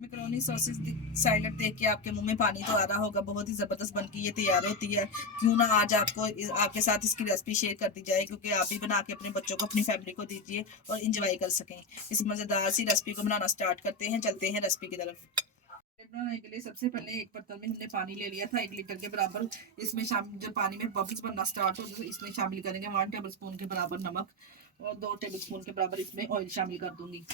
Macaroni sausage salad देख के आपके मुंह में पानी तो आ रहा होगा। बहुत ही ज़बरदस्त बनके ये तैयार होती है। क्यों ना आज आपके साथ इसकी रेसिपी शेयर कर दी जाए, क्योंकि आप भी बना के अपने बच्चों को, अपनी फैमिली को दीजिए और इंजॉय कर सकें। इस मज़ेदार सी रेसिपी को बनाना स्टार्ट करते हैं, चलते हैं रेसिपी की तरफ। बनाने के लिए सबसे पहले एक बर्तन में हमने पानी ले लिया था 1 लीटर के बराबर। इसमें शामिल, जब पानी में बबल्स बनना स्टार्ट हो तो इसमें शामिल करेंगे 1 टेबल स्पून के बराबर नमक और 2 टेबल स्पून के बराबर इसमें ऑयल शामिल कर दूंगी।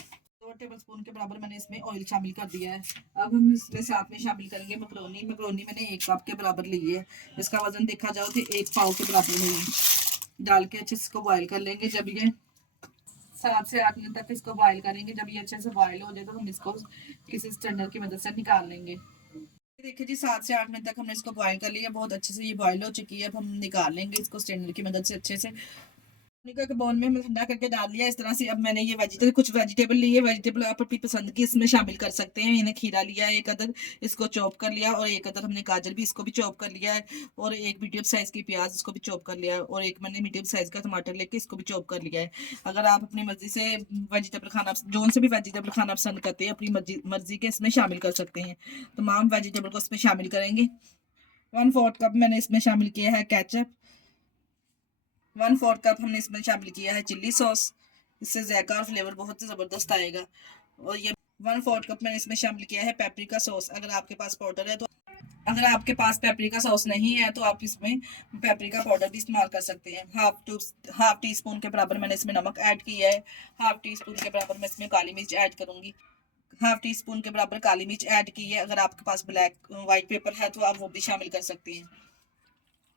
2 टेबल स्पून के बराबर मैंने इसमें ऑयल शामिल कर दिया है। अब हम इसमें साथ में शामिल करेंगे मैक्रोनी। मैक्रोनी मैंने 1 कप के बराबर ली है। इसका वजन देखा जाओ तो 1 पाव के बराबर है। डाल के अच्छे से इसको बॉयल कर लेंगे। जब ये 7 से 8 मिनट तक इसको बॉयल करेंगे। जब ये अच्छे से बॉयल हो जाए तो हम इसको किसी स्टैंडर की मदद से निकाल लेंगे। देखिए जी, 7 से 8 मिनट तक हमने इसको बॉयल कर लिया। बहुत अच्छे से ये बॉयल हो चुकी है। अब हम निकाल लेंगे इसको स्टैंडर की मदद से अच्छे से। पानी के बाउल में हमने ठंडा करके डाल लिया इस तरह से। अब मैंने ये कुछ वेजिटेबल ली है। वेजिटेबल आप अपनी पसंद की इसमें शामिल कर सकते हैं। मैंने खीरा लिया है 1 अदद, इसको चॉप कर लिया, और 1 अदद हमने गाजर भी, इसको भी चॉप कर लिया है, और 1 मीडियम साइज की प्याज, इसको भी चॉप कर लिया है, और 1 मैंने मीडियम साइज का टमाटर लेके इसको भी चॉप कर लिया है। अगर आप अपनी मर्जी से वेजिटेबल खाना, जोन से भी वेजिटेबल खाना पसंद करते हैं, अपनी मर्जी मर्जी के इसमें शामिल कर सकते हैं। तमाम वेजिटेबल को इसमें शामिल करेंगे। 1/4 कप मैंने इसमें शामिल किया है केचप। 1/4 कप हमने इसमें शामिल किया है चिल्ली सॉस। इससे जायका और फ्लेवर बहुत ही ज़बरदस्त आएगा। और ये 1/4 कप मैंने इसमें शामिल किया है पेपरिका सॉस। अगर आपके पास पाउडर है तो, अगर आपके पास पेपरिका सॉस नहीं है तो आप इसमें पेपरिका पाउडर भी इस्तेमाल कर सकते हैं। हाफ टी स्पून के बराबर मैंने इसमें नमक ऐड किया है। हाफ टी स्पून के बराबर मैं इसमें काली मिर्च ऐड करूंगी। हाफ टी स्पून के बराबर काली मिर्च ऐड की है। अगर आपके पास ब्लैक वाइट पेपर है तो आप वो भी शामिल कर सकते हैं।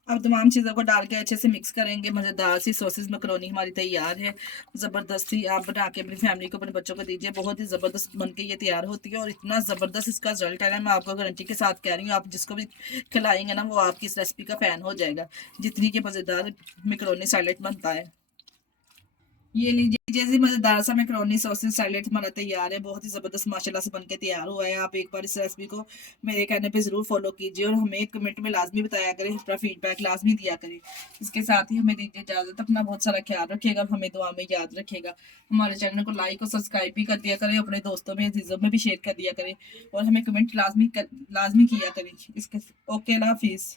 अब तमाम चीज़ों को डाल के अच्छे से मिक्स करेंगे। मज़ेदार सी सॉसेज मैक्रोनी हमारी तैयार है। ज़बरदस्ती आप बना के अपनी फैमिली को, अपने बच्चों को दीजिए। बहुत ही ज़बरदस्त बन के ये तैयार होती है, और इतना ज़बरदस्त इसका रिजल्ट है ना, मैं आपको गारंटी के साथ कह रही हूँ। आप जिसको भी खिलाएंगे ना, वो आपकी इस रेसिपी का फ़ैन हो जाएगा, जितनी कि मज़ेदार मैक्रोनी सैलेड बनता है। ये लीजिए, जैसे मजेदार सा मैक्रोनी सॉसेज सैलेड हमारा तैयार है। बहुत ही जबरदस्त माशाल्लाह से बनके तैयार हुआ है। आप एक बार इस रेसिपी को मेरे कहने पे जरूर फॉलो कीजिए, और हमें कमेंट में लाजमी बताया करें, अपना फीडबैक लाजमी दिया करें। इसके साथ ही हमें दीजिए इजाजत। अपना बहुत सारा ख्याल रखिएगा, हमें दुआ में याद रखिएगा। हमारे चैनल को लाइक और सब्सक्राइब भी कर दिया करें, अपने दोस्तों में, अजीजों में भी शेयर कर दिया करें, और हमें कमेंट लाजमी किया करें। इसके ओके, अल्लाह हाफिज़।